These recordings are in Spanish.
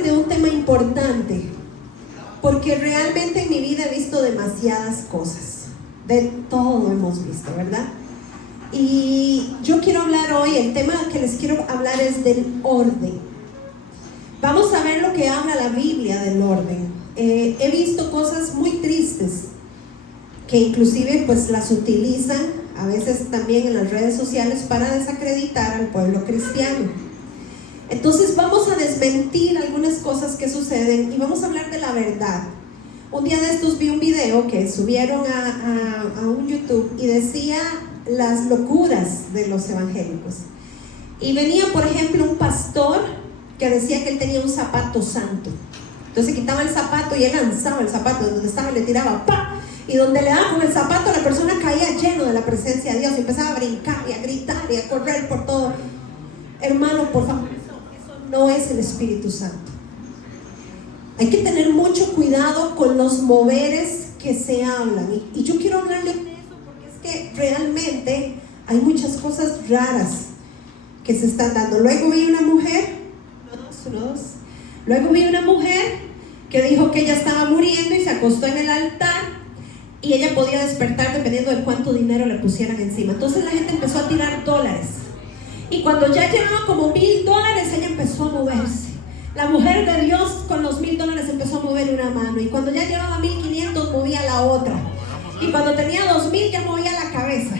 hablarles de un tema importante, porque realmente en mi vida he visto demasiadas cosas, de todo hemos visto, ¿verdad? Y yo quiero hablar hoy, el tema que les quiero hablar es del orden. Vamos a ver lo que habla la Biblia del orden. He visto cosas muy tristes, que inclusive pues las utilizan a veces también en las redes sociales para desacreditar al pueblo cristiano. Entonces vamos a desmentir algunas cosas que suceden y vamos a hablar de la verdad. Un día de estos vi un video que subieron a un YouTube y decía las locuras de los evangélicos. Y venía, por ejemplo, un pastor que decía que él tenía un zapato santo. Entonces quitaba el zapato y él lanzaba el zapato de donde estaba y le tiraba ¡pa! Y donde le daba con el zapato, la persona caía lleno de la presencia de Dios y empezaba a brincar y a gritar y a correr por todo. Hermano, por favor, eso no es el Espíritu Santo. Hay que tener mucho cuidado con los moveres que se hablan. Y yo quiero hablarle de eso porque es que realmente hay muchas cosas raras que se están dando. Luego vi una mujer, luego vi una mujer que dijo que ella estaba muriendo y se acostó en el altar y ella podía despertar dependiendo de cuánto dinero le pusieran encima. Entonces la gente empezó a tirar dólares y cuando ya llevaba como $1,000, ella empezó a moverse. La mujer de Dios con los $1,000 empezó a mover una mano y cuando ya llevaba 1,500 movía la otra y cuando tenía 2,000 ya movía la cabeza.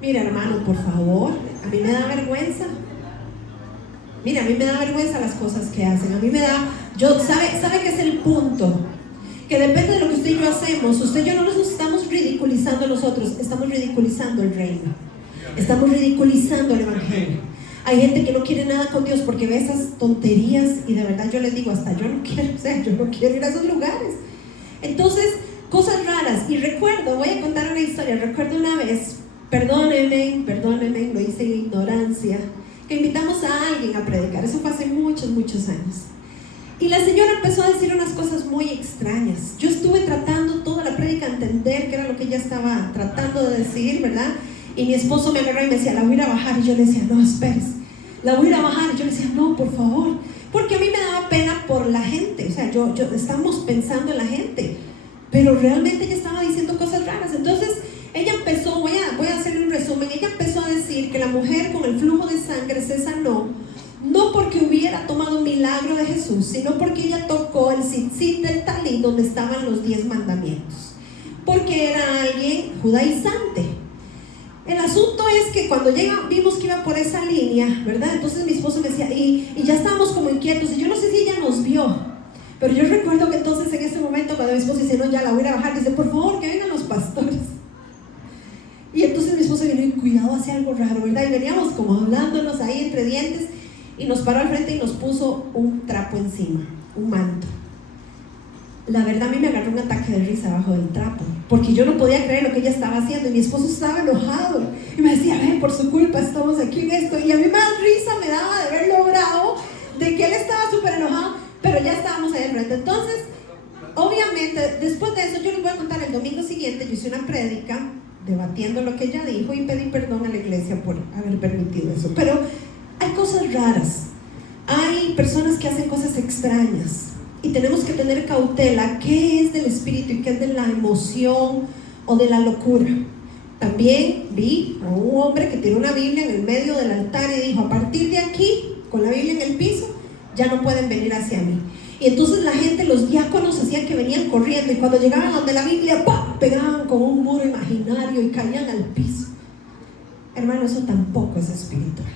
Mira, hermano, por favor, a mí me da vergüenza. Mira, a mí me da vergüenza las cosas que hacen. A mí me da, ¿sabe qué es el punto? Que depende de lo que usted y yo hacemos. Usted y yo no nos estamos ridiculizando nosotros, estamos ridiculizando el reino, estamos ridiculizando el evangelio. Hay gente que no quiere nada con Dios porque ve esas tonterías y de verdad yo les digo, hasta yo no quiero, yo no quiero ir a esos lugares. Entonces, cosas raras. Y recuerdo, voy a contar una historia. Recuerdo una vez, perdónenme, lo hice en ignorancia, que invitamos a alguien a predicar. Eso fue hace muchos años. Y la señora empezó a decir unas cosas muy extrañas. Yo estuve tratando toda la prédica a entender qué era lo que ella estaba tratando de decir, ¿verdad? Y mi esposo me agarró y me decía, la voy a ir a bajar. Y yo le decía, no, esperes, la voy a ir a bajar. Y yo le decía, no, por favor. Porque a mí me daba pena por la gente. O sea, yo estábamos pensando en la gente. Pero realmente ella estaba diciendo cosas raras. Entonces, ella empezó, voy a hacerle un resumen. Ella empezó a decir que la mujer con el flujo de sangre se sanó, no porque hubiera tomado un milagro de Jesús, sino porque ella tocó el tzitzit del talí donde estaban los 10 mandamientos. Porque era alguien judaizante. El asunto es que cuando vimos que iba por esa línea, ¿verdad? Entonces mi esposo me decía, y ya estábamos como inquietos, y yo no sé si ella nos vio, pero yo recuerdo que entonces en ese momento cuando mi esposo dice, no, ya la voy a ir a bajar, dice, por favor, que vengan los pastores. Y entonces mi esposo vino y cuidado, hace algo raro, ¿verdad? Y veníamos como hablándonos ahí entre dientes, y nos paró al frente y nos puso un trapo encima, un manto. La verdad a mí me agarró un ataque de risa abajo del trapo, porque yo no podía creer lo que ella estaba haciendo, y mi esposo estaba enojado, y me decía, por su culpa estamos aquí en esto, y a mí más risa me daba de verlo bravo, de que él estaba súper enojado, pero ya estábamos ahí al frente. Entonces, obviamente, después de eso, yo les voy a contar, el domingo siguiente yo hice una prédica, debatiendo lo que ella dijo, y pedí perdón a la iglesia por haber permitido eso. Pero hay cosas raras, hay personas que hacen cosas extrañas, y tenemos que tener cautela qué es del espíritu y qué es de la emoción o de la locura. También vi a un hombre que tiene una Biblia en el medio del altar y dijo, a partir de aquí, con la Biblia en el piso, ya no pueden venir hacia mí. Y entonces la gente, los diáconos hacían que venían corriendo, y cuando llegaban donde la Biblia, ¡pam!, pegaban con un muro imaginario y caían al piso. Hermano, eso tampoco es espiritual.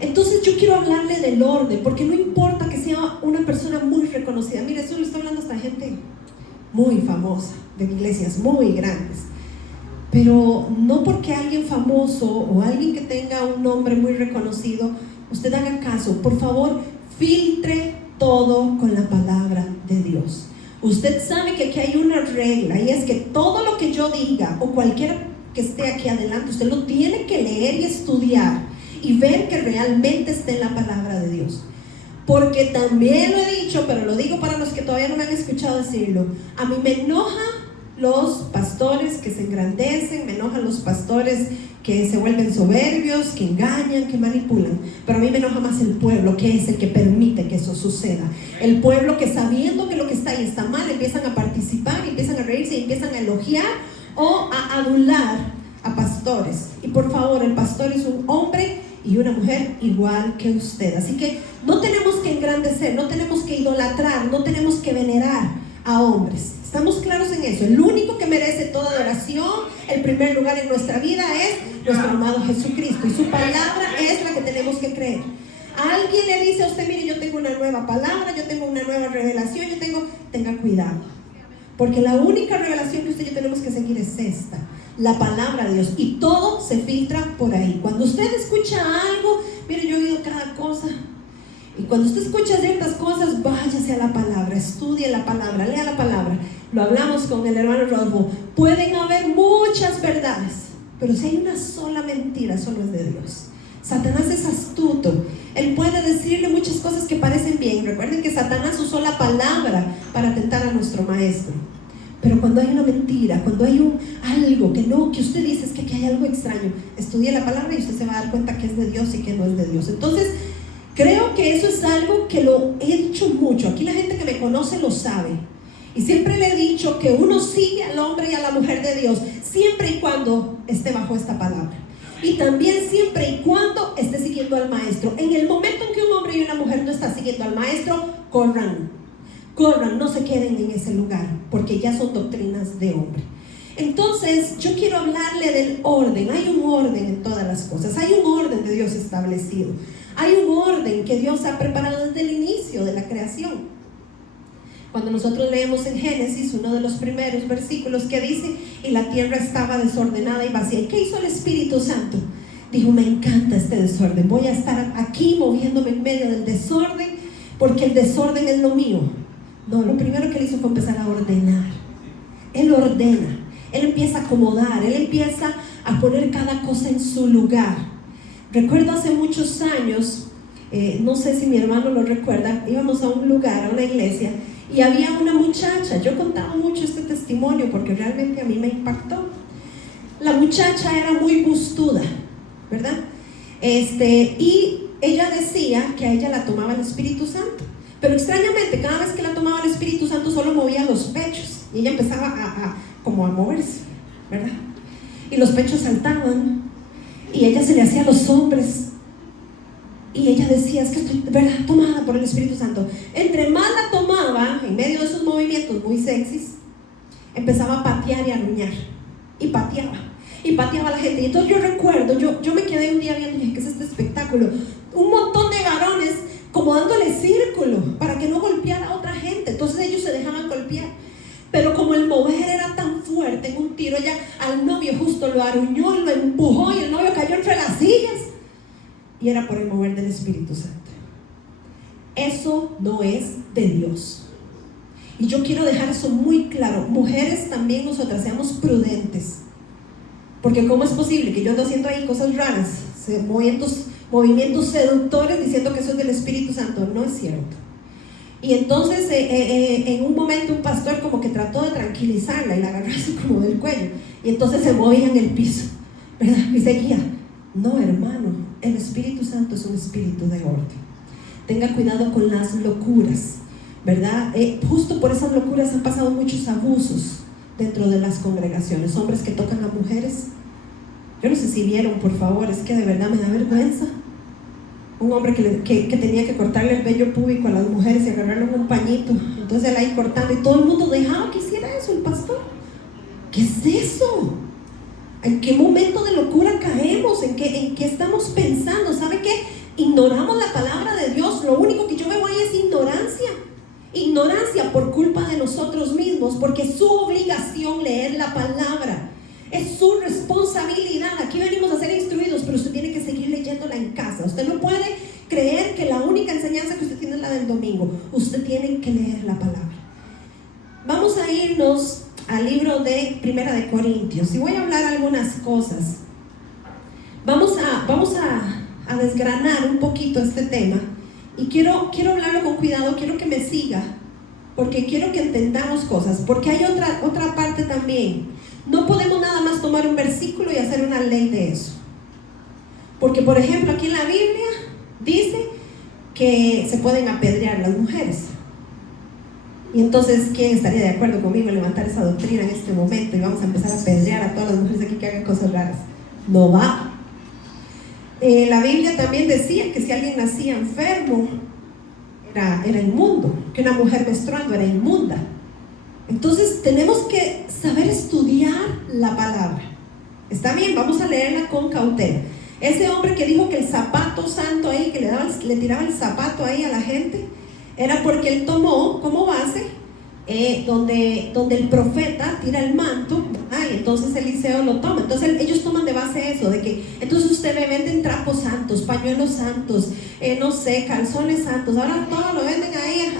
Entonces yo quiero hablarle del orden, porque no importa que sea una persona muy reconocida. Mire, eso le está hablando hasta gente muy famosa, de iglesias muy grandes. Pero no porque alguien famoso o alguien que tenga un nombre muy reconocido, usted haga caso. Por favor, filtre todo con la palabra de Dios. Usted sabe que aquí hay una regla, y es que todo lo que yo diga, o cualquiera que esté aquí adelante, usted lo tiene que leer y estudiar y ver que realmente esté en la palabra de Dios. Porque también lo he dicho, pero lo digo para los que todavía no me han escuchado decirlo, a mí me enoja los pastores que se engrandecen, me enojan los pastores que se vuelven soberbios, que engañan, que manipulan, pero a mí me enoja más el pueblo, que es el que permite que eso El pueblo que sabiendo que lo que está ahí está mal, empiezan a participar, empiezan a reírse y empiezan a elogiar o a adular a pastores. Y por favor, el pastor es un hombre y una mujer igual que usted. Así que no tenemos que engrandecer, no tenemos que idolatrar, no tenemos que venerar a hombres. ¿Estamos claros en eso? El único que merece toda adoración, el primer lugar en nuestra vida, es nuestro amado Jesucristo, y su palabra es la que tenemos que creer. Alguien le dice a usted: mire, yo tengo una nueva palabra, yo tengo una nueva revelación, tenga cuidado, porque la única revelación que usted y yo tenemos que seguir es esta, la palabra de Dios, y todo se filtra por ahí. Cuando usted escucha algo, mire, yo he oído cada cosa, y cuando usted escucha ciertas cosas, váyase a la palabra, estudie la palabra, lea la palabra. Lo hablamos con el hermano Rodolfo. Pueden haber muchas verdades, pero si hay una sola mentira, solo es de Dios. Satanás es astuto. Él puede decirle muchas cosas que parecen bien. Recuerden que Satanás usó la palabra para tentar a nuestro maestro. Pero cuando hay una mentira, cuando hay algo que usted dice es que hay algo extraño, estudie la palabra y usted se va a dar cuenta que es de Dios y que no es de Dios. Entonces, creo que eso es algo que lo he dicho mucho. Aquí la gente que me conoce lo sabe. Y siempre le he dicho que uno sigue al hombre y a la mujer de Dios siempre y cuando esté bajo esta palabra. Y también siempre y cuando esté siguiendo al maestro. En el momento en que un hombre y una mujer no están siguiendo al maestro, corran, no se queden en ese lugar, porque ya son doctrinas de hombre. Entonces, yo quiero hablarle del orden. Hay un orden en todas las cosas. Hay un orden de Dios establecido. Hay un orden que Dios ha preparado desde el inicio de la creación. Cuando nosotros leemos en Génesis, uno de los primeros versículos que dice: y la tierra estaba desordenada y vacía. ¿Y qué hizo el Espíritu Santo? Dijo: me encanta este desorden, voy a estar aquí moviéndome en medio del desorden, porque el desorden es lo mío. No, lo primero que él hizo fue empezar a ordenar. Él ordena, él empieza a acomodar, él empieza a poner cada cosa en su lugar. Recuerdo hace muchos años, no sé si mi hermano lo recuerda, íbamos a un lugar, a una iglesia, y había una muchacha. Yo contaba mucho este testimonio porque realmente a mí me impactó. La muchacha era muy bustuda, ¿verdad? Y ella decía que a ella la tomaba el Espíritu Santo, pero extrañamente cada vez que la tomaba el Espíritu Santo solo movía los pechos, y ella empezaba como a moverse, ¿verdad? Y los pechos saltaban, y ella se le hacía a los hombres. Y ella decía: es que estoy, ¿verdad?, tomada por el Espíritu Santo. Entre más la tomaba, en medio de esos movimientos muy sexys, empezaba a patear y a arruñar. Y pateaba a la gente. Y entonces yo recuerdo, yo me quedé un día viendo y dije: ¿qué es este espectáculo? Un montón de varones como dándole círculo para que no golpeara a otra gente. Entonces ellos se dejaban golpear. Pero como el mover era tan fuerte, en un tiro ella al novio justo lo arruñó y lo empujó, y el novio cayó entre las sillas. Y era por el mover del Espíritu Santo. Eso no es de Dios. Y yo quiero dejar eso muy claro. Mujeres, también nosotras seamos prudentes, porque ¿cómo es posible que yo ando haciendo ahí cosas raras, movimientos seductores, diciendo que eso es del Espíritu Santo? No es cierto. Y entonces en un momento un pastor como que trató de tranquilizarla y la agarró así como del cuello, y entonces se movía en el piso, ¿verdad? Y seguía. No, hermano, el Espíritu Santo es un espíritu de orden. Tenga cuidado con las locuras, ¿verdad? Justo por esas locuras han pasado muchos abusos dentro de las congregaciones. Hombres que tocan a mujeres. Yo no sé si vieron, por favor, es que de verdad me da vergüenza. Un hombre que tenía que cortarle el vello púbico a las mujeres y agarrarle un pañito. Entonces él ahí cortando, y todo el mundo dejaba que hiciera eso el pastor. ¿Qué es eso? ¿En qué momento de locura caemos? ¿En qué estamos pensando? ¿Sabe qué? Ignoramos la palabra de Dios. Lo único que yo veo ahí es ignorancia. Ignorancia por culpa de nosotros mismos, porque es su obligación leer la palabra. Es su responsabilidad. Aquí venimos a ser instruidos, pero usted tiene que seguir leyéndola en casa. Usted no puede creer que la única enseñanza que usted tiene es la del domingo. Usted tiene que leer la palabra. Vamos a irnos al libro de Primera de Corintios, y voy a hablar algunas cosas. Vamos a desgranar un poquito este tema, y quiero hablarlo con cuidado. Quiero que me siga, porque quiero que entendamos cosas, porque hay otra parte también. No podemos nada más tomar un versículo y hacer una ley de eso, porque por ejemplo aquí en la Biblia dice que se pueden apedrear las mujeres. Y entonces, ¿quién estaría de acuerdo conmigo en levantar esa doctrina en este momento? Y vamos a empezar a apedrear a todas las mujeres aquí que hagan cosas raras. No va. La Biblia también decía que si alguien nacía enfermo, era inmundo. Que una mujer menstruando era inmunda. Entonces, tenemos que saber estudiar la palabra. Está bien, vamos a leerla con cautela. Ese hombre que dijo que el zapato santo ahí, que le tiraba el zapato ahí a la gente, era porque él tomó como base donde el profeta tira el manto, y entonces Eliseo lo toma. Entonces ellos toman de base eso, de que entonces usted ve, venden trapos santos, pañuelos santos, no sé, calzones santos, ahora todo lo venden ahí,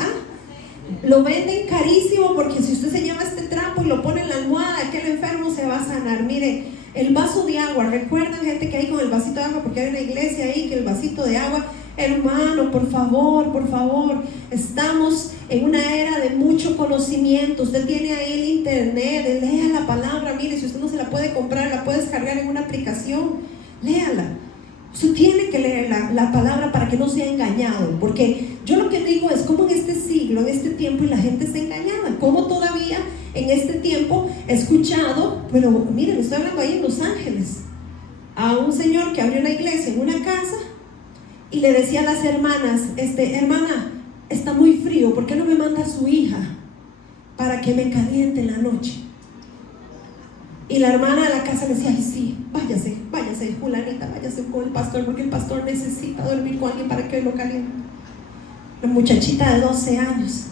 lo venden carísimo, porque si usted se lleva este trapo y lo pone en la almohada, aquel enfermo se va a sanar. Mire, el vaso de agua, recuerdan gente que hay con el vasito de agua, porque hay una iglesia ahí que el vasito de agua, hermano, por favor, estamos en una era de mucho conocimiento. Usted tiene ahí el internet, lea la palabra. Mire, si usted no se la puede comprar, la puede descargar en una aplicación, léala. Usted tiene que leer la palabra para que no sea engañado, porque yo lo que digo es cómo en este siglo, en este tiempo, y la gente está engañada, cómo todavía en este tiempo he escuchado, pero miren, estoy hablando ahí en Los Ángeles, a un señor que abrió una iglesia en una casa y le decía a las hermanas, hermana, está muy frío, ¿por qué no me manda a su hija para que me caliente en la noche? Y la hermana de la casa le decía, ay sí, váyase, fulanita, váyase con el pastor, porque el pastor necesita dormir con alguien para que lo caliente. Una muchachita de 12 años.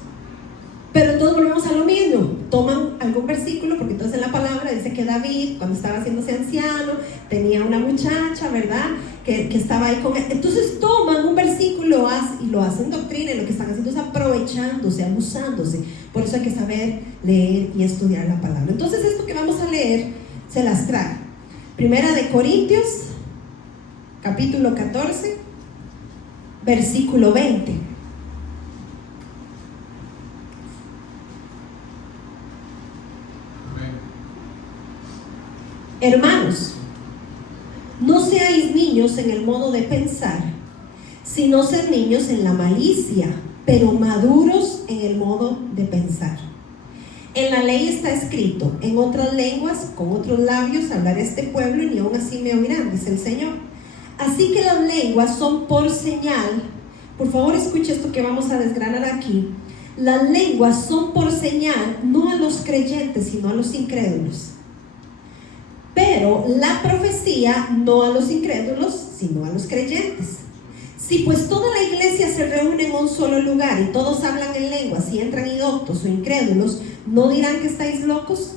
Pero todos volvemos a lo mismo, toman algún versículo, porque entonces en la palabra dice que David, cuando estaba haciéndose anciano, tenía una muchacha, ¿verdad?, que estaba ahí con él. Entonces toman un versículo y lo hacen doctrina, y lo que están haciendo es aprovechándose, abusándose. Por eso hay que saber leer y estudiar la palabra. Entonces esto que vamos a leer se las trae. Primera de Corintios, capítulo 14, versículo 20. Hermanos, no seáis niños en el modo de pensar, sino sed niños en la malicia, pero maduros en el modo de pensar. En la ley está escrito, en otras lenguas, con otros labios hablará este pueblo, y ni aún así me oirán, dice el Señor. Así que las lenguas son por señal. Por favor, escuche esto que vamos a desgranar aquí. Las lenguas son por señal, no a los creyentes, sino a los incrédulos. Pero la profecía no a los incrédulos, sino a los creyentes. Si pues toda la iglesia se reúne en un solo lugar y todos hablan en lenguas, y entran indoctos o incrédulos, ¿no dirán que estáis locos?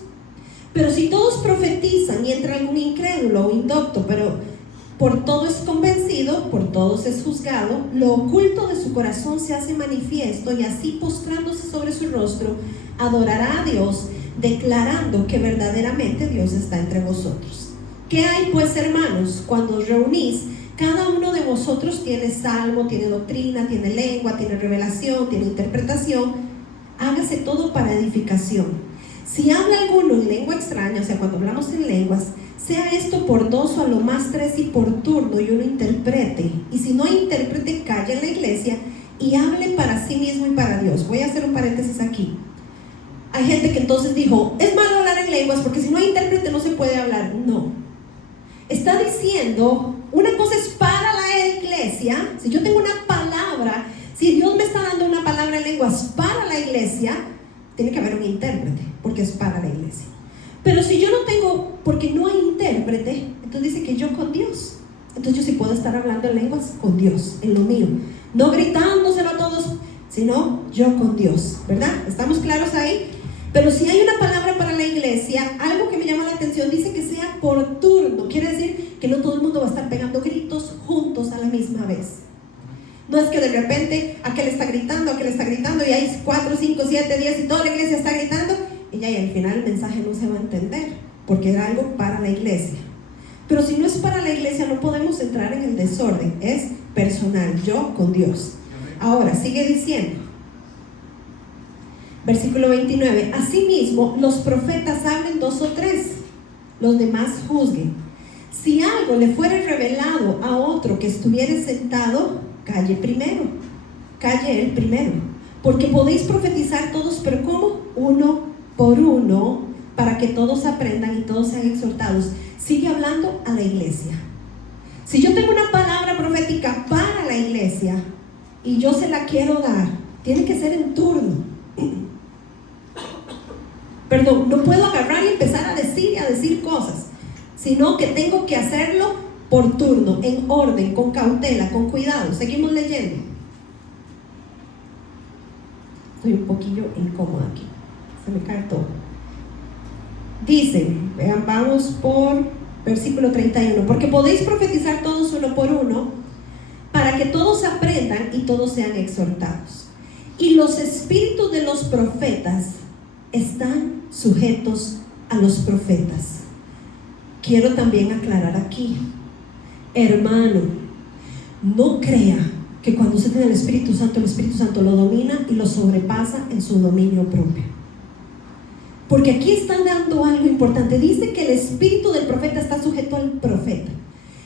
Pero si todos profetizan y entra algún incrédulo o indocto, pero por todo es convencido, por todos es juzgado, lo oculto de su corazón se hace manifiesto, y así postrándose sobre su rostro, adorará a Dios, declarando que verdaderamente Dios está entre vosotros. ¿Qué hay pues, hermanos, cuando os reunís? Cada uno de vosotros tiene salmo, tiene doctrina, tiene lengua, tiene revelación, tiene interpretación. Hágase todo para edificación. Si habla alguno en lengua extraña, o sea, cuando hablamos en lenguas, sea esto por dos o a lo más tres, y por turno, y uno interprete. Y si no hay intérprete, calle en la iglesia y hable para sí mismo y para Dios. Voy a hacer un paréntesis aquí. Hay gente que entonces dijo, es malo hablar en lenguas porque si no hay intérprete no se puede hablar. No. Está diciendo, una cosa es para la iglesia. Si yo tengo una palabra, si Dios me está dando una palabra en lenguas para la iglesia, tiene que haber un intérprete, porque es para la iglesia. Pero si yo no tengo, porque no hay intérprete, entonces dice que yo con Dios. Entonces yo sí puedo estar hablando en lenguas con Dios, en lo mío. No gritándoselo a todos, sino yo con Dios, ¿verdad? ¿Estamos claros ahí? Pero si hay una palabra para la iglesia, algo que me llama la atención, dice que sea por turno. Quiere decir que no todo el mundo va a estar pegando gritos juntos a la misma vez. No es que de repente aquel está gritando, y hay 4, 5, 7, 10 y toda la iglesia está gritando, y al final el mensaje no se va a entender, porque era algo para la iglesia. Pero si no es para la iglesia, no podemos entrar en el desorden. Es personal, yo con Dios. Ahora, sigue diciendo, versículo 29, asimismo los profetas hablen 2 o 3, los demás juzguen. Si algo le fuere revelado a otro que estuviere sentado, calle él primero, Porque podéis profetizar todos, pero ¿cómo? Uno por uno, para que todos aprendan y todos sean exhortados. Sigue hablando a la iglesia. Si yo tengo una palabra profética para la iglesia y yo se la quiero dar, tiene que ser en turno. Perdón, no puedo agarrar y empezar a decir cosas, sino que tengo que hacerlo por turno, en orden, con cautela, con cuidado. Seguimos leyendo. Estoy un poquillo incómoda aquí, se me cae todo. Dice, vean, vamos por versículo 31, porque podéis profetizar todos uno por uno, para que todos aprendan y todos sean exhortados. Y los espíritus de los profetas están sujetos a los profetas. Quiero también aclarar aquí, hermano, no crea que cuando usted tiene el Espíritu Santo lo domina y lo sobrepasa en su dominio propio. Porque aquí están dando algo importante. Dice que el espíritu del profeta está sujeto al profeta.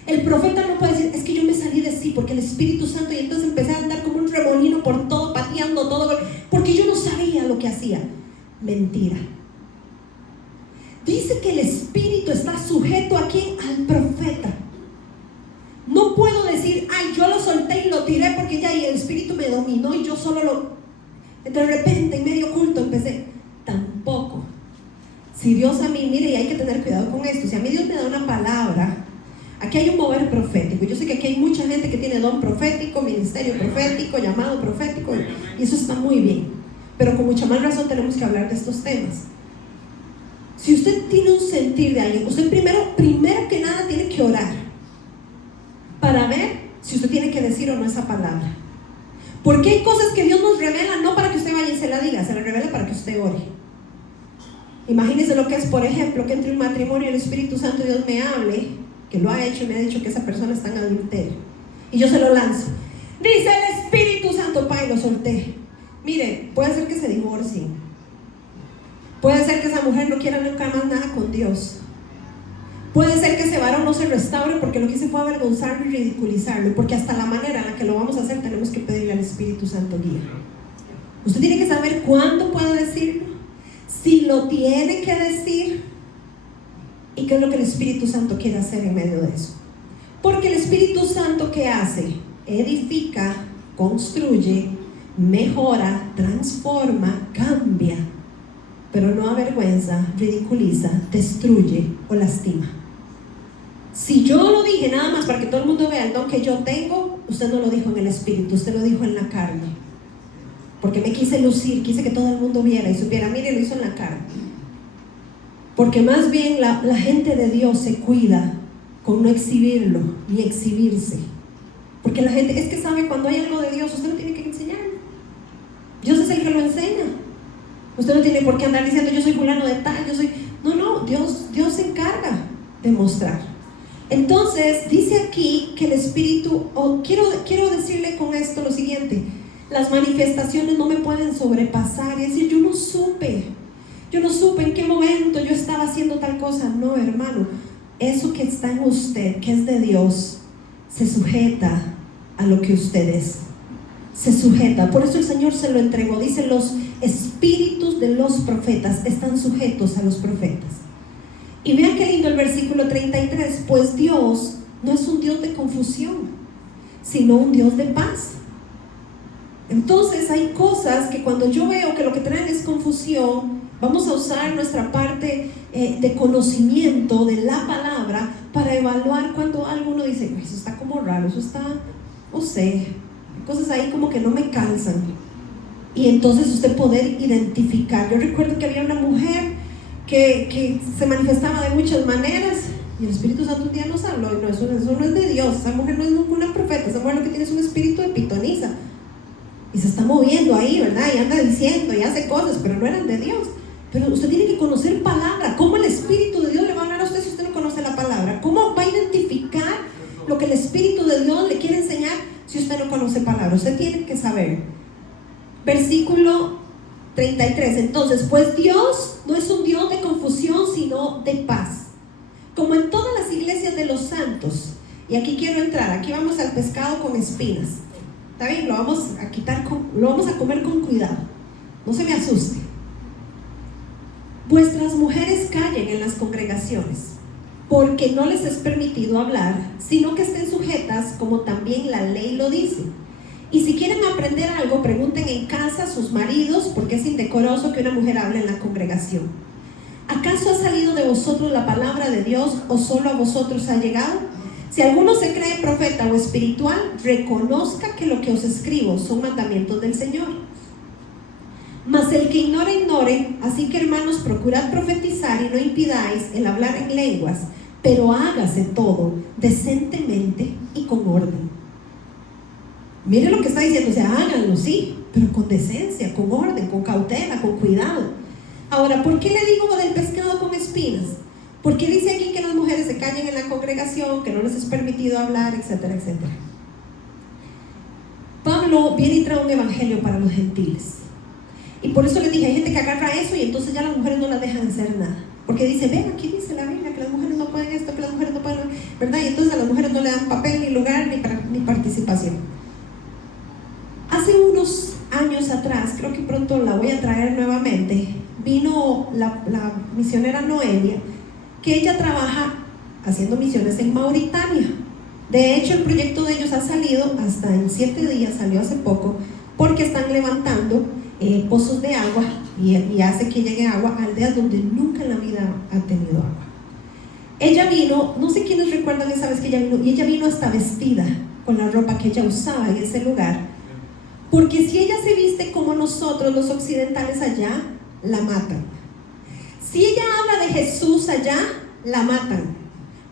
El profeta no puede decir, es que yo me salí de sí porque el Espíritu Santo, y entonces empecé a andar como un remolino por todo, pateando todo, porque yo no sabía lo que hacía. Mentira. Dice que el espíritu está sujeto ¿a quién? Al profeta. No puedo decir, ay, yo lo solté y lo tiré porque ya y el espíritu me dominó y yo solo de repente en medio culto empecé. Tampoco. Si Dios a mí, mire, y hay que tener cuidado con esto, si a mí Dios me da una palabra, aquí hay un mover profético. Yo sé que aquí hay mucha gente que tiene don profético, ministerio profético, llamado profético, y eso está muy bien, pero con mucha más razón tenemos que hablar de estos temas. Si usted tiene un sentir de alguien, usted primero que nada tiene que orar para ver si usted tiene que decir o no esa palabra. Porque hay cosas que Dios nos revela no para que usted vaya y se la diga, se la revela para que usted ore. Imagínese lo que es, por ejemplo, que entre un matrimonio y el Espíritu Santo Dios me hable, que lo ha hecho y me ha dicho que esa persona está en adulterio, y yo se lo lanzo. Dice el Espíritu Santo, pa, y lo solté. Mire, puede ser que se divorcien, puede ser que esa mujer no quiera nunca más nada con Dios, puede ser que ese varón no se restaure porque lo que hice fue avergonzarlo y ridiculizarlo, porque hasta la manera en la que lo vamos a hacer tenemos que pedirle al Espíritu Santo guía. Usted tiene que saber cuándo puede decirlo, si lo tiene que decir, y qué es lo que el Espíritu Santo quiere hacer en medio de eso. Porque el Espíritu Santo, ¿qué hace? Edifica, construye, mejora, transforma, cambia, pero no avergüenza, ridiculiza, destruye o lastima. Si yo lo dije nada más para que todo el mundo vea el don que yo tengo, usted no lo dijo en el Espíritu, usted lo dijo en la carne, porque me quise lucir, quise que todo el mundo viera y supiera, mire, lo hizo en la carne. Porque más bien la gente de Dios se cuida con no exhibirlo ni exhibirse, porque la gente es que sabe cuando hay algo de Dios, usted no tiene que enseñarlo, Dios es el que lo enseña. Usted no tiene por qué andar diciendo yo soy fulano de tal, yo soy... No, Dios se encarga de mostrar. Entonces dice aquí que el Espíritu, quiero decirle con esto lo siguiente: las manifestaciones no me pueden sobrepasar y decir yo no supe en qué momento yo estaba haciendo tal cosa. No, hermano, eso que está en usted, que es de Dios, se sujeta a lo que usted es, se sujeta. Por eso el Señor se lo entregó. Dice, los espíritus de los profetas están sujetos a los profetas. Y vean qué lindo el versículo 33, pues Dios no es un Dios de confusión, sino un Dios de paz. Entonces hay cosas que cuando yo veo que lo que traen es confusión, vamos a usar nuestra parte de conocimiento de la palabra para evaluar cuando alguno dice, eso está como raro, eso está, no sé, cosas ahí como que no me calzan. Y entonces usted poder identificar. Yo recuerdo que había una mujer que se manifestaba de muchas maneras y el Espíritu Santo un día nos habló y no, eso no es de Dios, esa mujer no es ninguna profeta, esa mujer lo que tiene es un espíritu de pitonisa y se está moviendo ahí, ¿verdad? Y anda diciendo y hace cosas, pero no eran de Dios. Pero usted tiene que conocer palabra. ¿Cómo el Espíritu de Dios le va a hablar a usted si usted no conoce la palabra? ¿Cómo va a identificar lo que el Espíritu de Dios le quiere enseñar si usted no conoce palabra? Usted tiene que saber. Versículo 33. Entonces, pues Dios no es un Dios de confusión, sino de paz. Como en todas las iglesias de los santos. Y aquí quiero entrar, aquí vamos al pescado con espinas. Está bien, lo vamos a quitar, lo vamos a comer con cuidado. No se me asuste. Vuestras mujeres callen en las congregaciones, porque no les es permitido hablar, sino que estén sujetas como también la ley lo dice. Y si quieren aprender algo, pregunten en casa a sus maridos, porque es indecoroso que una mujer hable en la congregación. ¿Acaso ha salido de vosotros la palabra de Dios o solo a vosotros ha llegado? Si alguno se cree profeta o espiritual, reconozca que lo que os escribo son mandamientos del Señor. Mas el que ignora, ignore. Así que, hermanos, procurad profetizar y no impidáis el hablar en lenguas, pero hágase todo decentemente y con orden. Mire lo que está diciendo, o sea, háganlo, sí, pero con decencia, con orden, con cautela, con cuidado. Ahora, ¿por qué le digo del pescado con espinas? ¿Por qué dice aquí que las mujeres se callen en la congregación, que no les es permitido hablar, etcétera, etcétera? Pablo viene y trae un evangelio para los gentiles. Y por eso les dije, hay gente que agarra eso y entonces ya las mujeres no las dejan hacer nada. Porque dice, ven, aquí dice la Biblia que las mujeres no pueden esto, que las mujeres no pueden, ¿verdad? Y entonces a las mujeres no le dan papel, ni lugar, ni participación. Hace unos años atrás, creo que pronto la voy a traer nuevamente, vino la misionera Noelia, que ella trabaja haciendo misiones en Mauritania. De hecho, el proyecto de ellos ha salido hasta en 7 días, salió hace poco, porque están levantando pozos de agua y hace que llegue agua a aldeas donde nunca en la vida ha tenido agua. Ella vino, no sé quiénes recuerdan esa vez que ella vino, y ella vino hasta vestida con la ropa que ella usaba en ese lugar, porque si ella se viste como nosotros los occidentales allá, la matan. Si ella habla de Jesús allá, la matan,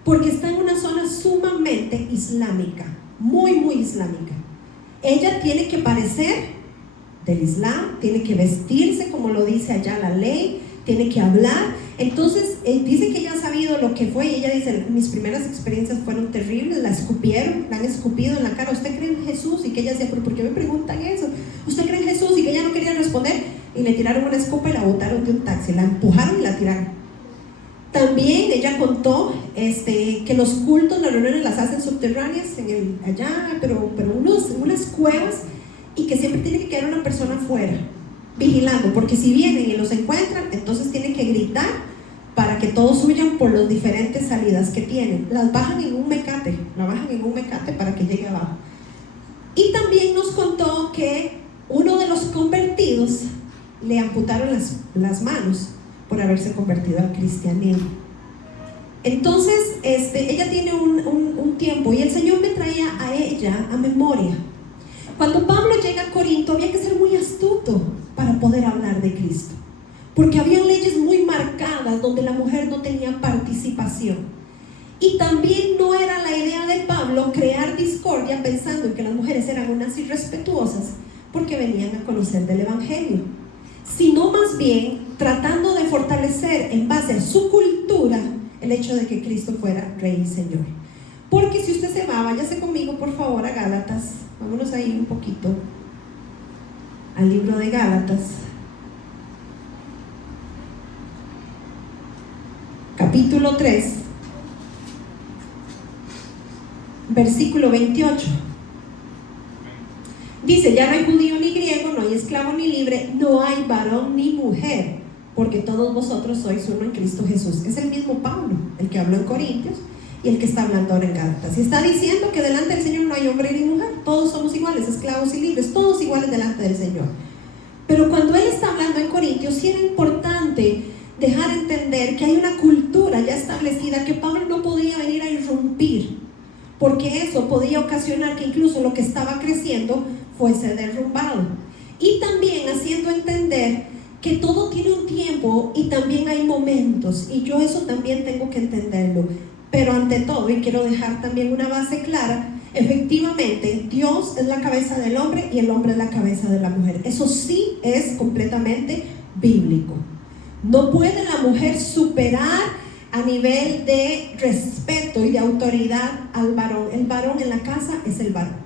porque está en una zona sumamente islámica, muy islámica. Ella tiene que parecer del Islam, tiene que vestirse como lo dice allá la ley, tiene que hablar. Entonces dice que ella ha sabido lo que fue, y ella dice, mis primeras experiencias fueron terribles, la escupieron, la han escupido en la cara. ¿Usted cree en Jesús? Y que ella decía, pero ¿por qué me preguntan eso? ¿Usted cree en Jesús? Y que ella no quería responder, y le tiraron una escopa y la botaron de un taxi, la empujaron y la tiraron. También ella contó que los cultos, las reuniones las hacen subterráneas allá, pero unas cuevas, y que siempre tiene que quedar una persona afuera vigilando, porque si vienen y los encuentran, entonces tienen que gritar para que todos huyan por las diferentes salidas que tienen. Las bajan en un mecate, para que llegue abajo. Y también nos contó que uno de los convertidos le amputaron las manos por haberse convertido al cristianismo. Entonces ella tiene un tiempo, y el Señor me traía a ella a memoria. Cuando Pablo llega a Corinto, había que ser muy astuto para poder hablar de Cristo, porque había leyes muy marcadas donde la mujer no tenía participación. Y también no era la idea de Pablo crear discordia pensando en que las mujeres eran unas irrespetuosas porque venían a conocer del evangelio, sino más bien tratando de fortalecer en base a su cultura el hecho de que Cristo fuera Rey y Señor. Porque si usted se va, váyase conmigo por favor a Gálatas. Vámonos ahí un poquito al libro de Gálatas, capítulo 3, versículo 28. Dice, ya no hay judío ni griego, no hay esclavo ni libre, no hay varón ni mujer, porque todos vosotros sois uno en Cristo Jesús. Es el mismo Pablo, el que habló en Corintios y el que está hablando ahora en Gálatas. Y está diciendo que delante del Señor no hay hombre ni mujer, todos somos iguales, esclavos y libres, todos iguales delante del Señor. Pero cuando él está hablando en Corintios, sí era importante dejar entender que hay una cultura ya establecida que Pablo no podía venir a irrumpir, porque eso podía ocasionar que incluso lo que estaba creciendo fuese derrumbado. Y también haciendo entender que todo tiene un tiempo y también hay momentos, y yo eso también tengo que entenderlo. Pero ante todo, y quiero dejar también una base clara, efectivamente Dios es la cabeza del hombre y el hombre es la cabeza de la mujer. Eso sí es completamente bíblico. No puede la mujer superar a nivel de respeto y de autoridad al varón. El varón en la casa es el varón,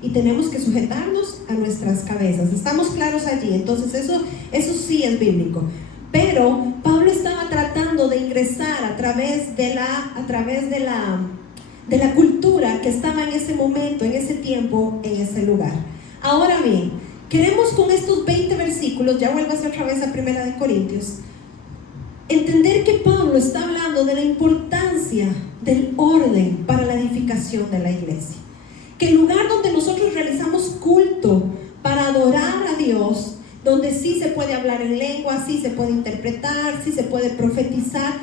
y tenemos que sujetarnos a nuestras cabezas. ¿Estamos claros allí? Entonces eso sí es bíblico. Pero Pablo estaba tratando de ingresar a través de la cultura que estaba en ese momento, en ese tiempo, en ese lugar. Ahora bien, queremos con estos 20 versículos, ya vuelvas otra vez a 1 Corintios, entender que Pablo está hablando de la importancia del orden para la edificación de la iglesia. Que el lugar donde nosotros realizamos culto para adorar a Dios, donde sí se puede hablar en lengua, sí se puede interpretar, sí se puede profetizar,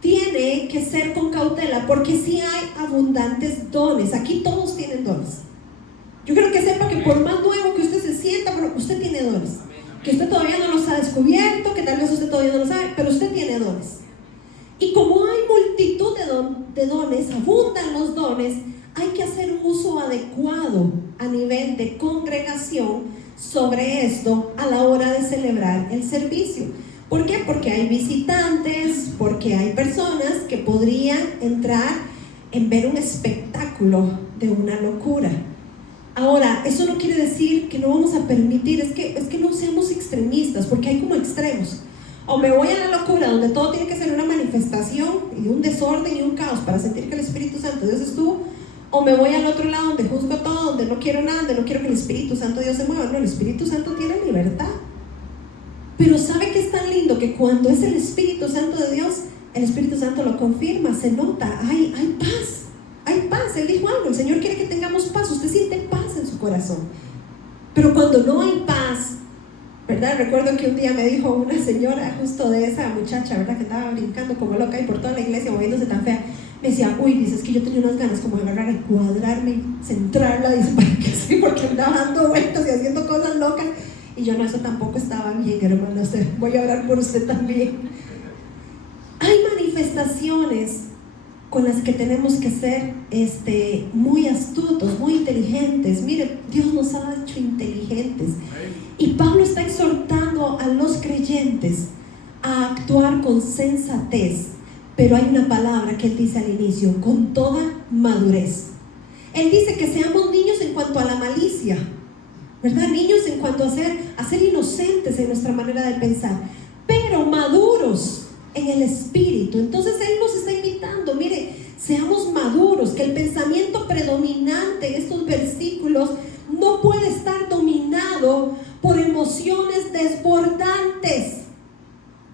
tiene que ser con cautela, porque sí hay abundantes dones. Aquí todos tienen dones. Yo quiero que sepa que por más nuevo que usted se sienta, pero usted tiene dones. Que usted todavía no los ha descubierto, que tal vez usted todavía no lo sabe, pero usted tiene dones. Y como hay multitud de dones, abundan los dones, hay que hacer un uso adecuado a nivel de congregación sobre esto a la hora de celebrar el servicio. ¿Por qué? Porque hay visitantes, porque hay personas que podrían entrar en ver un espectáculo de una locura. Ahora, eso no quiere decir que no vamos a permitir, es que no seamos extremistas, porque hay como extremos. O me voy a la locura donde todo tiene que ser una manifestación y un desorden y un caos para sentir que el Espíritu Santo de Dios estuvo, o me voy al otro lado donde juzgo todo, donde no quiero nada, donde no quiero que el Espíritu Santo de Dios se mueva. No, el Espíritu Santo tiene libertad. Pero ¿sabe qué es tan lindo? Que cuando es el Espíritu Santo de Dios, el Espíritu Santo lo confirma, se nota, hay paz. Hay paz. Él dijo algo, el Señor quiere que tengamos paz. Usted siente paz en su corazón. Pero cuando no hay paz, ¿verdad? Recuerdo que un día me dijo una señora justo de esa muchacha, ¿verdad? Que estaba brincando como loca y por toda la iglesia moviéndose tan fea. Me decía, uy, dices que yo tenía unas ganas como de agarrar y cuadrarme y centrarla, dice, para que sí, porque andaba dando vueltas y haciendo cosas locas. Y yo, no, eso tampoco estaba bien, hermano. Voy a orar por usted también. Hay manifestaciones con las que tenemos que ser muy astutos, muy inteligentes. Mire, Dios nos ha hecho inteligentes. Y Pablo está exhortando a los creyentes a actuar con sensatez. Pero hay una palabra que él dice al inicio, con toda madurez. Él dice que seamos niños en cuanto a la malicia, ¿verdad? Niños en cuanto a ser inocentes en nuestra manera de pensar, pero maduros en el espíritu. Entonces él nos está invitando, mire, seamos maduros, que el pensamiento predominante en estos versículos no puede estar dominado por emociones desbordantes.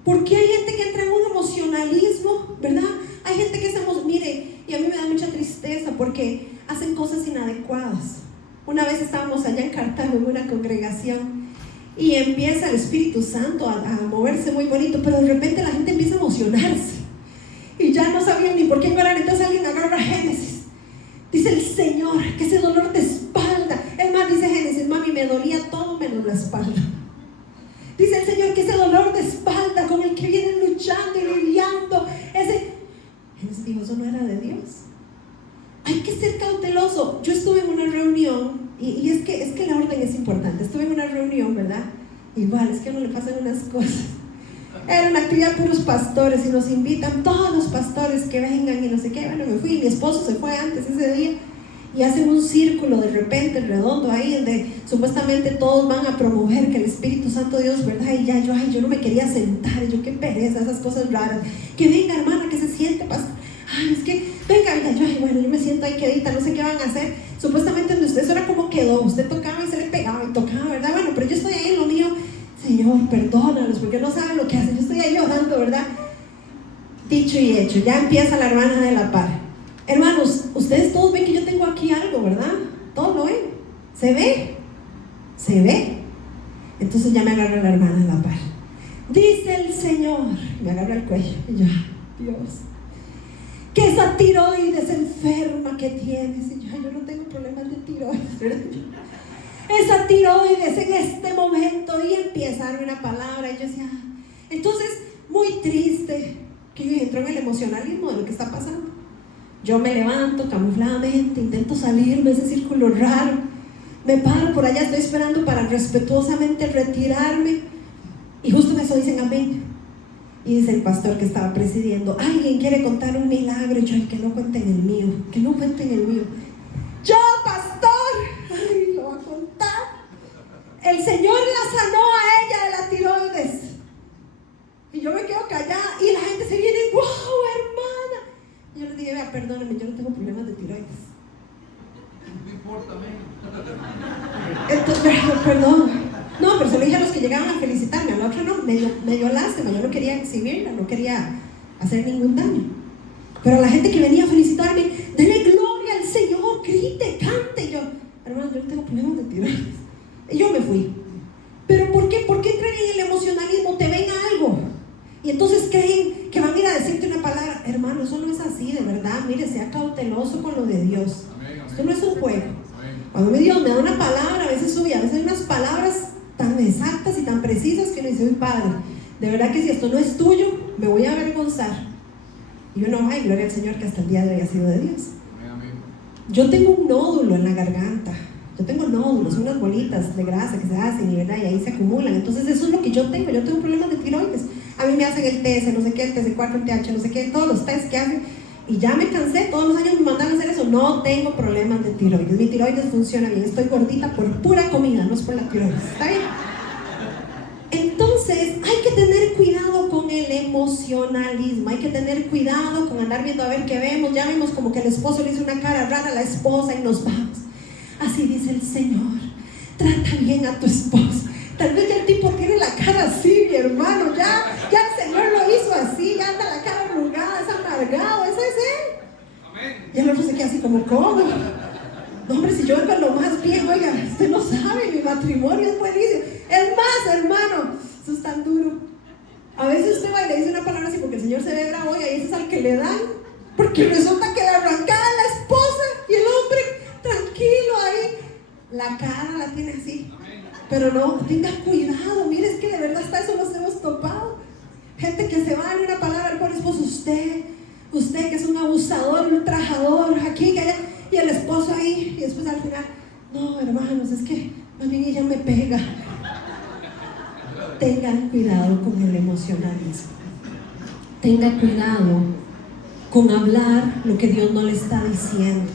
Porque hay gente que entra en un emocionalismo, ¿verdad? Hay gente que mire, y a mí me da mucha tristeza porque hacen cosas inadecuadas. Una vez estábamos allá en Cartago en una congregación y empieza el Espíritu Santo a moverse muy bonito, pero de repente la gente empieza a emocionarse y ya no sabían ni por qué llorar. Entonces alguien agarra Génesis, dice el Señor, que ese dolor de espalda, es más, dice Génesis, mami, me dolía todo menos la espalda. Dice el Señor que ese dolor de espalda con el que vienen luchando y lidiando, Génesis dijo, eso no era de Dios. Hay que ser cauteloso. Yo estuve en una reunión y es que la orden es importante. Estuve en una reunión, ¿verdad? Igual, es que a uno le pasan unas cosas. Era una actividad de puros pastores y nos invitan todos los pastores que vengan y no sé qué. Bueno, me fui, mi esposo se fue antes ese día y hacen un círculo de repente redondo ahí donde supuestamente todos van a promover que el Espíritu Santo de Dios, ¿verdad? Y ya yo no me quería sentar, yo qué pereza, esas cosas raras. Que venga, hermana, que se siente, pastor. Ay, es que venga, yo me siento ahí quedita, no sé qué van a hacer. Supuestamente donde usted, eso era como quedó, usted tocaba y se le pegaba y tocaba, ¿verdad? Bueno, pero yo estoy ahí en lo mío. Señor, perdónalos porque no saben lo que hacen. Yo estoy ahí orando, ¿verdad? Dicho y hecho, ya empieza la hermana de la par. Hermanos, ustedes todos ven que yo tengo aquí algo, ¿verdad? Todos lo ven. ¿Se ve? ¿Se ve? Entonces ya me agarra la hermana de la par. Dice el Señor, me agarra el cuello y yo, Dios, que esa tiroides enferma que tienes. Y yo no tengo problemas de tiroides, ¿verdad? Esa tiroides en este momento, y empieza a darme una palabra y yo decía, entonces muy triste que yo entro en el emocionalismo de lo que está pasando. Yo me levanto camufladamente, intento salirme de ese círculo raro, me paro por allá, estoy esperando para respetuosamente retirarme y justo en eso dicen amén. Y dice el pastor que estaba presidiendo, alguien quiere contar un milagro. Y yo, que no cuenten el mío, que no cuenten el mío. Yo, pastor, lo voy a contar. El Señor la sanó a ella de la tiroides. Y yo me quedo callada y la gente se viene, wow, hermana. Y yo le dije, vea, perdóneme, yo no tengo problemas de tiroides. No importa, Entonces, perdón. No, pero se lo dije a los que llegaban a felicitarme, a la otra no, me dio lástima, yo no quería exhibirla, no quería hacer ningún daño. Pero la gente que venía a felicitarme, denle gloria al Señor, grite, cante. Y yo, hermano, yo no tengo problemas de tiroides. Y yo me fui. ¿Pero por qué? ¿Por qué entran en el emocionalismo? Te ven algo y entonces creen que van a ir a decirte una palabra. Hermano, eso no es así, de verdad. Mire, sea cauteloso con lo de Dios. Esto no es un juego. Cuando Dios me da una palabra, a veces sube, a veces hay unas palabras tan exactas y tan precisas que me dice, uy, Padre, de verdad que si esto no es tuyo, me voy a avergonzar. Y uno, ay, gloria al Señor que hasta el día de hoy ha sido de Dios. Yo tengo un nódulo en la garganta. Yo tengo nódulos, unas bolitas de grasa que se hacen y, ¿verdad? Y ahí se acumulan. Entonces eso es lo que yo tengo. Yo tengo problemas de tiroides. A mí me hacen el TS, no sé qué, el TC4, el TH, no sé qué, todos los test que hacen. Y ya me cansé, todos los años me mandan a hacer eso. No tengo problemas de tiroides. Mi tiroides funciona bien. Estoy gordita por pura comida, no es por la tiroides. ¿Está bien? Entonces hay que tener cuidado con el emocionalismo. Hay que tener cuidado con andar viendo a ver qué vemos. Ya vemos como que el esposo le hizo una cara rara a la esposa y nos vamos. Así dice el Señor, trata bien a tu esposo. Tal vez ya el tipo tiene la cara así, mi hermano, ya el Señor lo hizo así, ya anda la cara arrugada, es amargado, ese es Él. Amén. Y el otro se queda así como, ¿cómo? No, hombre, si yo vengo lo más bien, oiga, usted no sabe, mi matrimonio es buenísimo. Es más, hermano, eso es tan duro. A veces usted va y le dice una palabra así porque el Señor se ve bravo, oiga, y ese es al que le dan, porque resulta que le arrancaba la esposa y el hombre tranquilo ahí, la cara la tiene así. Pero no, tenga cuidado, mire, es que de verdad hasta eso nos hemos topado. Gente que se va a dar una palabra al pobre esposo, usted que es un abusador, un ultrajador, aquí, que allá, y el esposo ahí, y después al final, no, hermanos, es que más bien ella me pega. Tengan cuidado con el emocionalismo. Tenga cuidado con hablar lo que Dios no le está diciendo.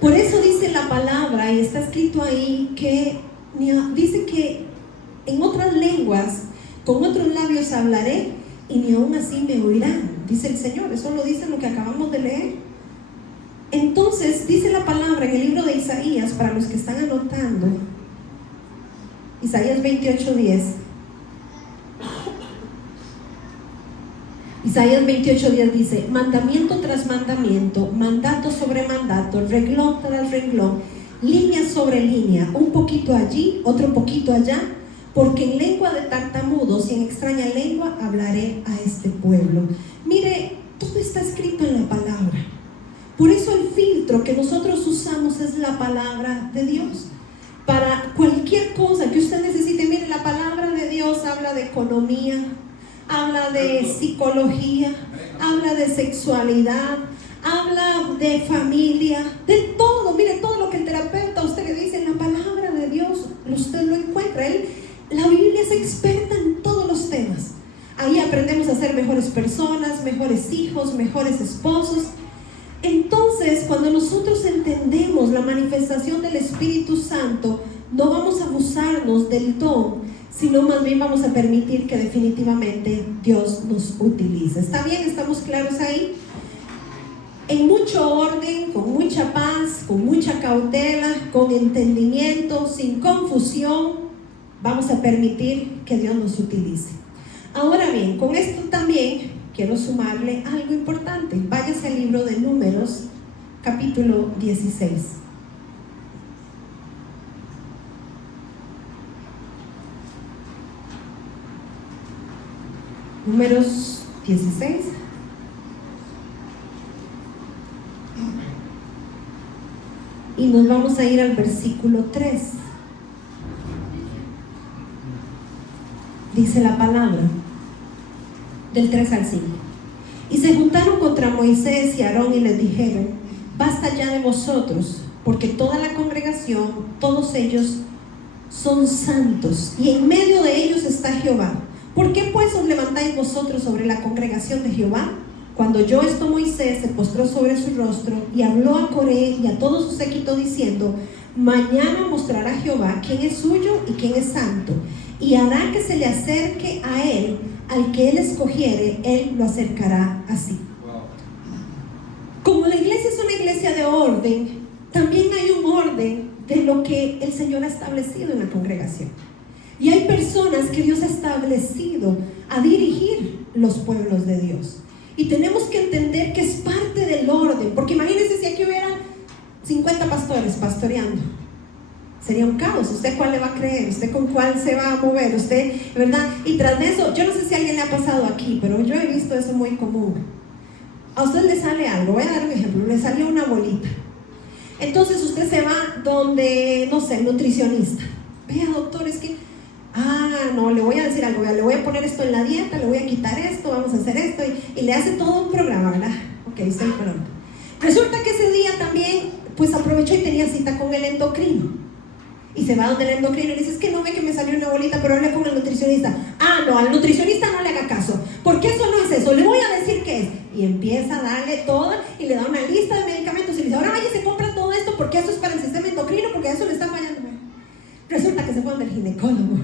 Por eso dice la palabra, y está escrito ahí, que dice que en otras lenguas, con otros labios hablaré, y ni aún así me oirán, dice el Señor. Eso lo dice lo que acabamos de leer. Entonces, dice la palabra en el libro de Isaías, para los que están anotando, Isaías 28:10. Isaías 28:10 dice, mandamiento tras mandamiento, mandato sobre mandato, renglón tras renglón, línea sobre línea, un poquito allí, otro poquito allá, porque en lengua de tartamudos y en extraña lengua hablaré a este pueblo. Mire, todo está escrito en la palabra. Por eso el filtro que nosotros usamos es la palabra de Dios. Para cualquier cosa que usted necesite, mire, la palabra de Dios habla de economía, habla de psicología, habla de sexualidad, habla de familia, de todo. Mire, todo lo que el terapeuta a usted le dice en la palabra de Dios, usted lo encuentra. La Biblia es experta en todos los temas. Ahí aprendemos a ser mejores personas, mejores hijos, mejores esposos. Entonces, cuando nosotros entendemos la manifestación del Espíritu Santo, no vamos a abusarnos del don, sino más bien vamos a permitir que definitivamente Dios nos utilice. ¿Está bien? ¿Estamos claros ahí? En mucho orden, con mucha paz, con mucha cautela, con entendimiento, sin confusión, vamos a permitir que Dios nos utilice. Ahora bien, con esto también quiero sumarle algo importante. Váyase al libro de Números, capítulo 16. Números 16. Y nos vamos a ir al versículo 3. Dice la palabra, del 3 al 5. Y se juntaron contra Moisés y Aarón y les dijeron, basta ya de vosotros, porque toda la congregación, todos ellos son santos, y en medio de ellos está Jehová. ¿Por qué pues os levantáis vosotros sobre la congregación de Jehová? Cuando oyó esto Moisés se postró sobre su rostro y habló a Coré y a todo su séquito diciendo, mañana mostrará Jehová quién es suyo y quién es santo, y hará que se le acerque a él, al que él escogiere, él lo acercará así. Como la iglesia es una iglesia de orden, también hay un orden de lo que el Señor ha establecido en la congregación. Y hay personas que Dios ha establecido a dirigir los pueblos de Dios. Y tenemos que entender que es parte del orden, porque imagínense si aquí hubiera 50 pastores pastoreando. Sería un caos. ¿Usted cuál le va a creer? ¿Usted con cuál se va a mover? ¿Usted, verdad? Y tras de eso, yo no sé si a alguien le ha pasado aquí, pero yo he visto eso muy común. A usted le sale algo, voy a dar un ejemplo, le salió una bolita. Entonces usted se va donde, no sé, el nutricionista. Vea, doctor, es que, no, le voy a decir algo, vea, le voy a poner esto en la dieta, le voy a quitar esto, vamos a hacer esto, y le hace todo un programa, ¿verdad? Ok, estoy pronto. Resulta que ese día también, pues aprovechó y tenía cita con el endocrino. Y se va donde el endocrino y dice, es que no ve que me salió una bolita, pero hablé con el nutricionista. No, al nutricionista no le haga caso, porque eso no es eso, le voy a decir qué es. Y empieza a darle todo y le da una lista de medicamentos y le dice, ahora vaya y se compra todo esto porque eso es para el sistema endocrino, porque eso le está fallando. Resulta que se fue donde el ginecólogo.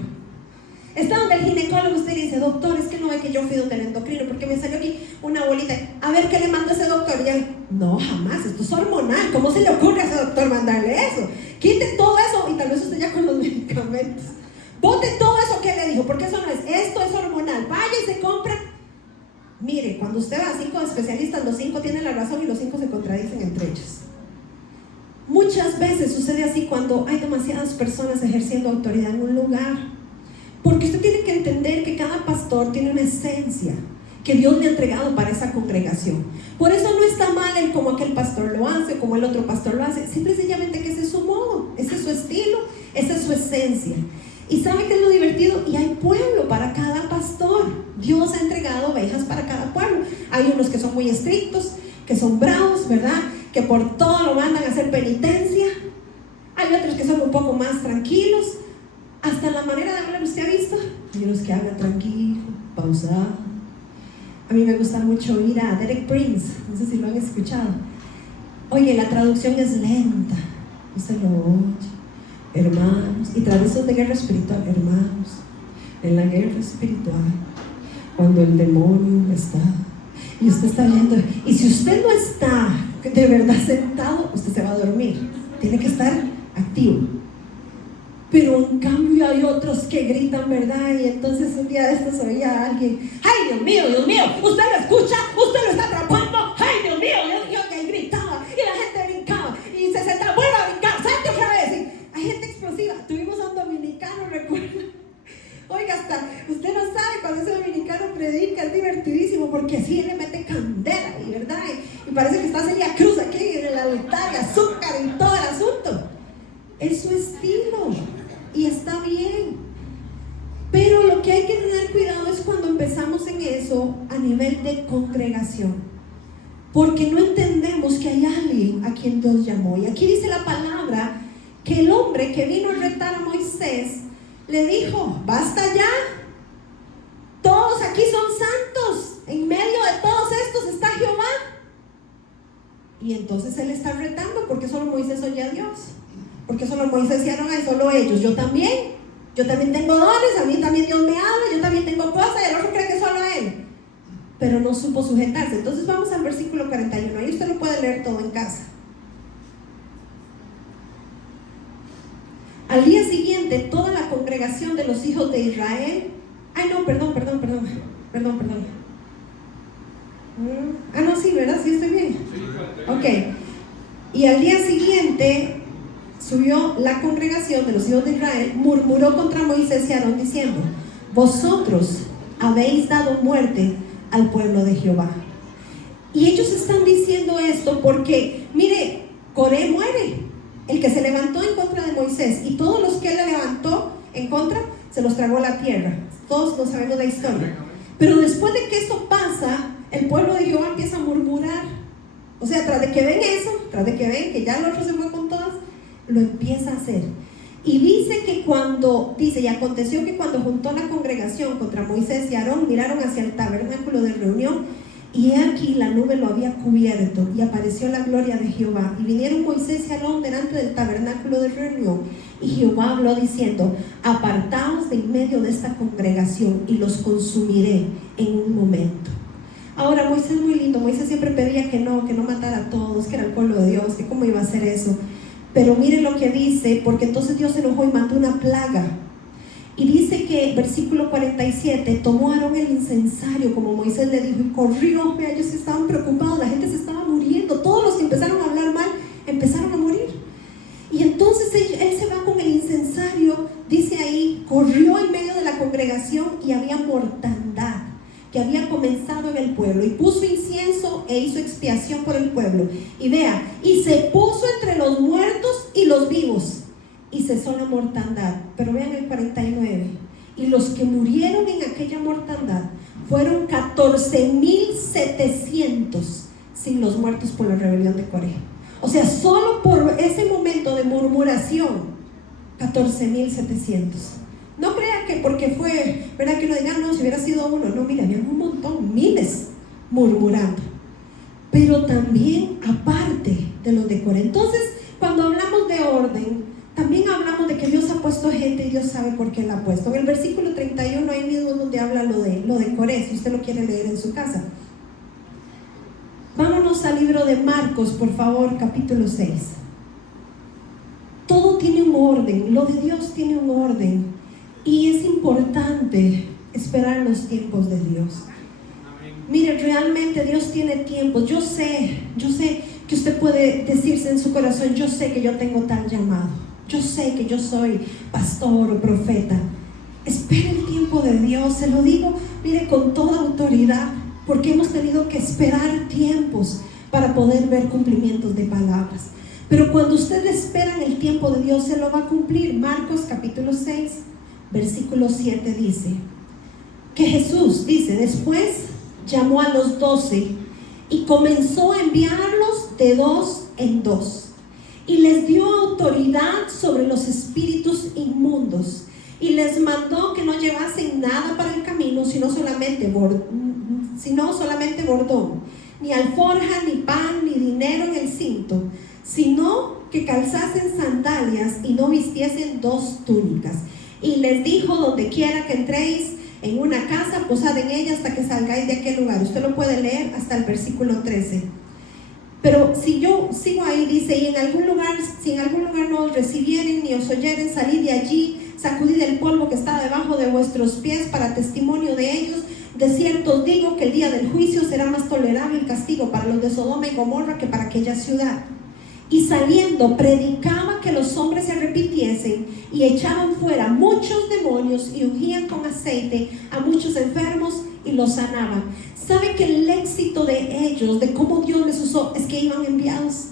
Está donde el ginecólogo, usted le dice, doctor, es que no ve que yo fui donde el endocrino porque me salió aquí una bolita. A ver qué le mandó ese doctor. Y él, no, jamás, esto es hormonal. ¿Cómo se le ocurre a ese doctor mandarle eso? Quite todo eso, y tal vez usted ya con los medicamentos. Bote todo eso que le dijo, porque eso no es, esto es hormonal. Vaya y se compra. Mire, cuando usted va a 5 especialistas, los 5 tienen la razón y los 5 se contradicen entre ellos. Muchas veces sucede así cuando hay demasiadas personas ejerciendo autoridad en un lugar. Porque usted tiene que entender que cada pastor tiene una esencia que Dios le ha entregado para esa congregación. Por eso no está mal el como aquel pastor lo hace, como el otro pastor lo hace. Simple y sencillamente que ese es su modo, ese es su estilo, esa es su esencia. ¿Y sabe qué es lo divertido? Y hay pueblo para cada pastor. Dios ha entregado ovejas para cada pueblo. Hay unos que son muy estrictos, que son bravos, ¿verdad? Que por todo lo mandan a hacer penitencia. Hay otros que son un poco más tranquilos. Hasta la manera de hablar, ¿usted ha visto? Hay unos que hablan tranquilo, pausado. A mí me gusta mucho oír a Derek Prince, no sé si lo han escuchado. Oye, la traducción es lenta, usted lo oye. Hermanos, y traducción de guerra espiritual, hermanos, en la guerra espiritual, cuando el demonio está, y usted está viendo, y si usted no está de verdad sentado, usted se va a dormir, tiene que estar activo. Pero en cambio hay otros que gritan, ¿verdad? Y entonces un día de estos oía a alguien, ¡ay, Dios mío, usted lo escucha, usted lo está atrapando! ¡Ay, Dios mío! Y gritaba, y la gente brincaba, y se sentaba, ¡vuelve a brincar! ¡Salte otra vez! Y hay gente explosiva. Tuvimos a un dominicano, recuerdo. Oiga, hasta usted no sabe cuando ese dominicano predica, es divertidísimo, porque así él le mete candela, y ¿verdad? Y parece que está Celia Cruz aquí en el altar, y azúcar y todo el asunto. Es su estilo y está bien, pero lo que hay que tener cuidado es cuando empezamos en eso a nivel de congregación, porque no entendemos que hay alguien a quien Dios llamó. Y aquí dice la palabra que el hombre que vino a retar a Moisés le dijo, basta ya, todos aquí son santos, en medio de todos estos está Jehová. Y entonces él está retando, porque solo Moisés oye a Dios. Porque solo Moisés y Aarón, solo ellos. Yo también tengo dones, a mí también Dios me habla, yo también tengo cosas, y el otro cree que solo él. Pero no supo sujetarse. Entonces vamos al versículo 41, ahí usted lo puede leer todo en casa. Al día siguiente, toda la congregación de los hijos de Israel, perdón. No, sí, ¿verdad? Sí, estoy bien. Ok. Y al día siguiente subió la congregación de los hijos de Israel, murmuró contra Moisés y Aarón diciendo, vosotros habéis dado muerte al pueblo de Jehová. Y ellos están diciendo esto porque, mire, Coré muere, el que se levantó en contra de Moisés, y todos los que él levantó en contra, se los tragó la tierra. Todos lo sabemos la historia. Pero después de que eso pasa, el pueblo de Jehová empieza a murmurar. O sea, tras de que ven eso, tras de que ven que ya el otro se fue con todas, lo empieza a hacer. Y dice y aconteció que cuando juntó la congregación contra Moisés y Aarón, miraron hacia el tabernáculo de reunión, y he aquí la nube lo había cubierto, y apareció la gloria de Jehová. Y vinieron Moisés y Aarón delante del tabernáculo de reunión, y Jehová habló diciendo, apartaos de en medio de esta congregación, y los consumiré en un momento. Ahora Moisés muy lindo, Moisés siempre pedía que no matara a todos, que era el pueblo de Dios, que cómo iba a hacer eso. Pero miren lo que dice, porque entonces Dios se enojó y mandó una plaga. Y dice que, versículo 47, tomó Aarón el incensario, como Moisés le dijo, y corrió. Vea, ellos estaban preocupados, la gente se estaba muriendo. Todos los que empezaron a hablar mal, empezaron a morir. Y entonces él se va con el incensario, dice ahí, corrió en medio de la congregación y había mortandad que había comenzado en el pueblo, y puso incienso e hizo expiación por el pueblo. Y vea, y se puso entre los muertos y los vivos, y cesó la mortandad. Pero vean el 49, y los que murieron en aquella mortandad fueron 14,700, sin los muertos por la rebelión de Coré. O sea, solo por ese momento de murmuración, 14,700. No crea que porque fue, ¿verdad? Que uno diga, no, si hubiera sido uno. No, mira, había un montón, miles murmurando. Pero también aparte de los de Coré. Entonces, cuando hablamos de orden, también hablamos de que Dios ha puesto gente y Dios sabe por qué la ha puesto. En el versículo 31, ahí mismo es donde habla lo de Coré, si usted lo quiere leer en su casa. Vámonos al libro de Marcos, por favor, capítulo 6. Todo tiene un orden, lo de Dios tiene un orden. Y es importante esperar los tiempos de Dios. Mire, realmente Dios tiene tiempos. Yo sé que usted puede decirse en su corazón, yo sé que yo tengo tal llamado, yo sé que yo soy pastor o profeta. Espere el tiempo de Dios, se lo digo, mire, con toda autoridad, porque hemos tenido que esperar tiempos para poder ver cumplimientos de palabras. Pero cuando usted espera en el tiempo de Dios, se lo va a cumplir. Marcos capítulo 6, versículo 7 dice que Jesús, dice, después llamó a los 12 y comenzó a enviarlos de 2 en 2, y les dio autoridad sobre los espíritus inmundos, y les mandó que no llevasen nada para el camino, sino solamente bordón, ni alforja, ni pan, ni dinero en el cinto, sino que calzasen sandalias y no vistiesen 2 túnicas. Y les dijo, donde quiera que entréis en una casa, posad en ella hasta que salgáis de aquel lugar. Usted lo puede leer hasta el versículo 13. Pero si yo sigo ahí, dice, y si en algún lugar no os recibieren ni os oyeren, salid de allí, sacudid el polvo que está debajo de vuestros pies para testimonio de ellos. De cierto os digo que el día del juicio será más tolerable el castigo para los de Sodoma y Gomorra que para aquella ciudad. Y saliendo predicaba que los hombres se arrepintiesen, y echaban fuera muchos demonios y ungían con aceite a muchos enfermos y los sanaban. ¿Sabe que el éxito de ellos, de cómo Dios les usó, es que iban enviados?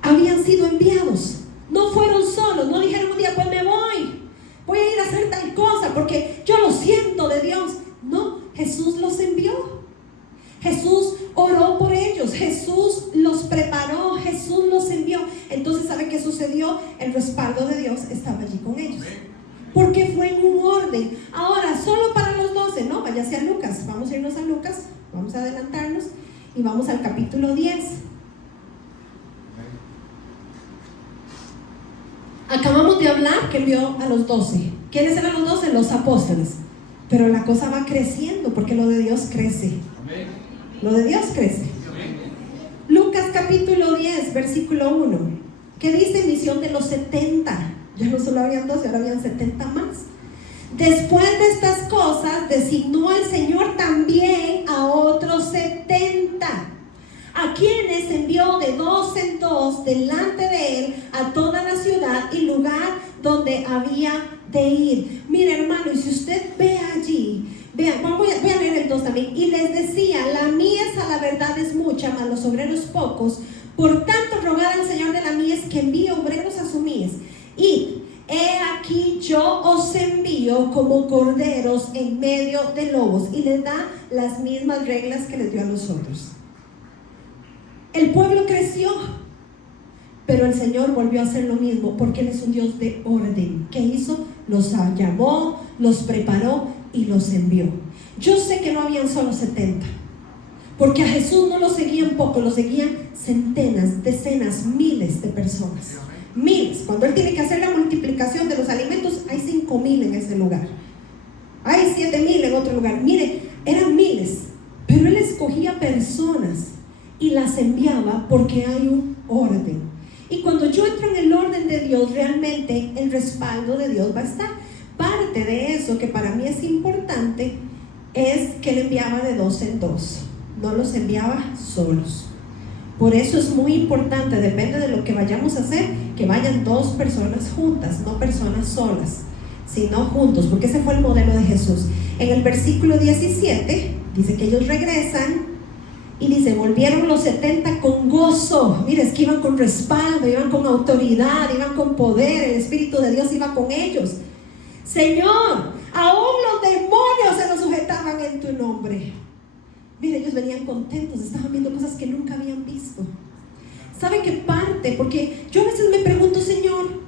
Habían sido enviados, no fueron solos, no dijeron un día, pues me voy a ir a hacer tal cosa porque yo lo siento de Dios. No, Jesús los envió. Jesús oró por ellos, Jesús los preparó, Jesús los envió. Entonces, ¿sabe qué sucedió? El respaldo de Dios estaba allí con ellos, porque fue en un orden. Ahora, solo para los 12, no, váyase a Lucas. Vamos a irnos a Lucas, vamos a adelantarnos y vamos al capítulo 10. Acabamos de hablar que envió a los 12. ¿Quiénes eran los 12? Los apóstoles. Pero la cosa va creciendo, porque lo de Dios crece. Lo de Dios crece. Lucas capítulo 10, versículo 1. ¿Qué dice? Misión de los 70. Ya no solo habían 12, ahora habían 70 más. Después de estas cosas, designó el Señor también a otros 70, a quienes envió de 2 en 2 delante de él a toda la ciudad y lugar donde había de ir. Mire, hermano, y si usted ve allí, vean, voy a leer el 2 también. Y les decía, la mies a la verdad es mucha, mas los obreros pocos. Por tanto, rogad al Señor de la mies que envíe obreros a su mies. Y he aquí yo os envío como corderos en medio de lobos. Y les da las mismas reglas que les dio a los otros. El pueblo creció, pero el Señor volvió a hacer lo mismo, porque Él es un Dios de orden. ¿Qué hizo? Los llamó, los preparó y los envió. Yo sé que no habían solo 70, porque a Jesús no lo seguían pocos, lo seguían centenas, decenas, miles de personas. Miles. Cuando Él tiene que hacer la multiplicación de los alimentos, hay 5,000 en ese lugar, hay 7,000 en otro lugar. Mire, eran miles, pero Él escogía personas y las enviaba porque hay un orden. Y cuando yo entro en el orden de Dios, realmente el respaldo de Dios va a estar. Parte de eso que para mí es importante es que Él enviaba de 2 en 2, no los enviaba solos. Por eso es muy importante, depende de lo que vayamos a hacer, que vayan 2 personas juntas, no personas solas, sino juntos, porque ese fue el modelo de Jesús. En el versículo 17 dice que ellos regresan y dice, volvieron los 70 con gozo. Mira, es que iban con respaldo, iban con autoridad, iban con poder, el Espíritu de Dios iba con ellos. Señor, aún los demonios se nos sujetaban en tu nombre. Mira, ellos venían contentos, estaban viendo cosas que nunca habían visto. ¿Sabe qué parte? Porque yo a veces me pregunto, Señor,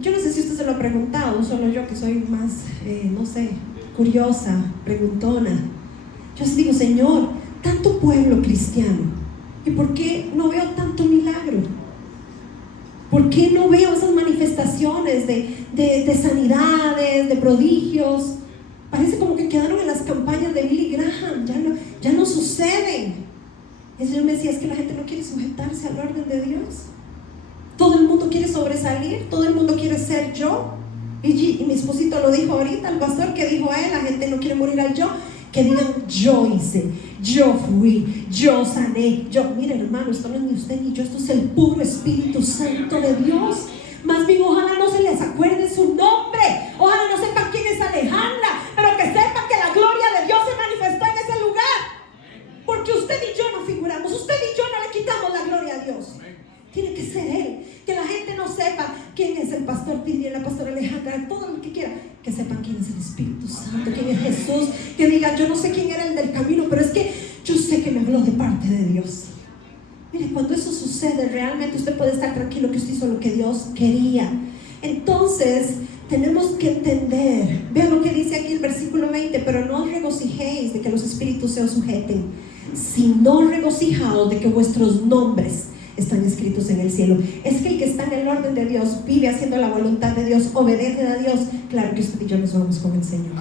yo no sé si usted se lo ha preguntado, solo yo que soy más, no sé, curiosa, preguntona. Yo sí digo, Señor, tanto pueblo cristiano, ¿y por qué no veo tanto milagro? ¿Por qué no veo esas manifestaciones de sanidades, de prodigios? Parece como que quedaron en las campañas de Billy Graham, ya no suceden. El Señor me decía, es que la gente no quiere sujetarse al orden de Dios. Todo el mundo quiere sobresalir, todo el mundo quiere ser yo. Y mi esposito lo dijo ahorita, el pastor que dijo a él, la gente no quiere morir al yo. Que digan, yo hice, yo fui, yo sané, yo. Miren, hermano, esto no es ni usted ni yo, esto es el puro Espíritu Santo de Dios. Más bien, ojalá no se les acuerde su nombre, ojalá no sepan quién es Alejandra, pero que sepan que la gloria de Dios se manifestó en ese lugar. Porque usted y yo no figuramos, usted y yo no le quitamos la gloria a Dios. Tiene que ser Él. Que la gente no sepa quién es el pastor Tini, la pastora Alejandra, todo lo que quiera. Que sepan quién es el Espíritu Santo, quién es Jesús. Que digan, yo no sé quién era el del camino, pero es que yo sé que me habló de parte de Dios. Mire, cuando eso sucede, realmente usted puede estar tranquilo que usted hizo lo que Dios quería. Entonces, tenemos que entender. Vean lo que dice aquí el versículo 20. Pero no os regocijéis de que los espíritus se os sujeten, sino regocijaos de que vuestros nombres están escritos en el cielo. Es que el que está en el orden de Dios, vive haciendo la voluntad de Dios, obedece a Dios. Claro que usted y yo nos vamos con el Señor.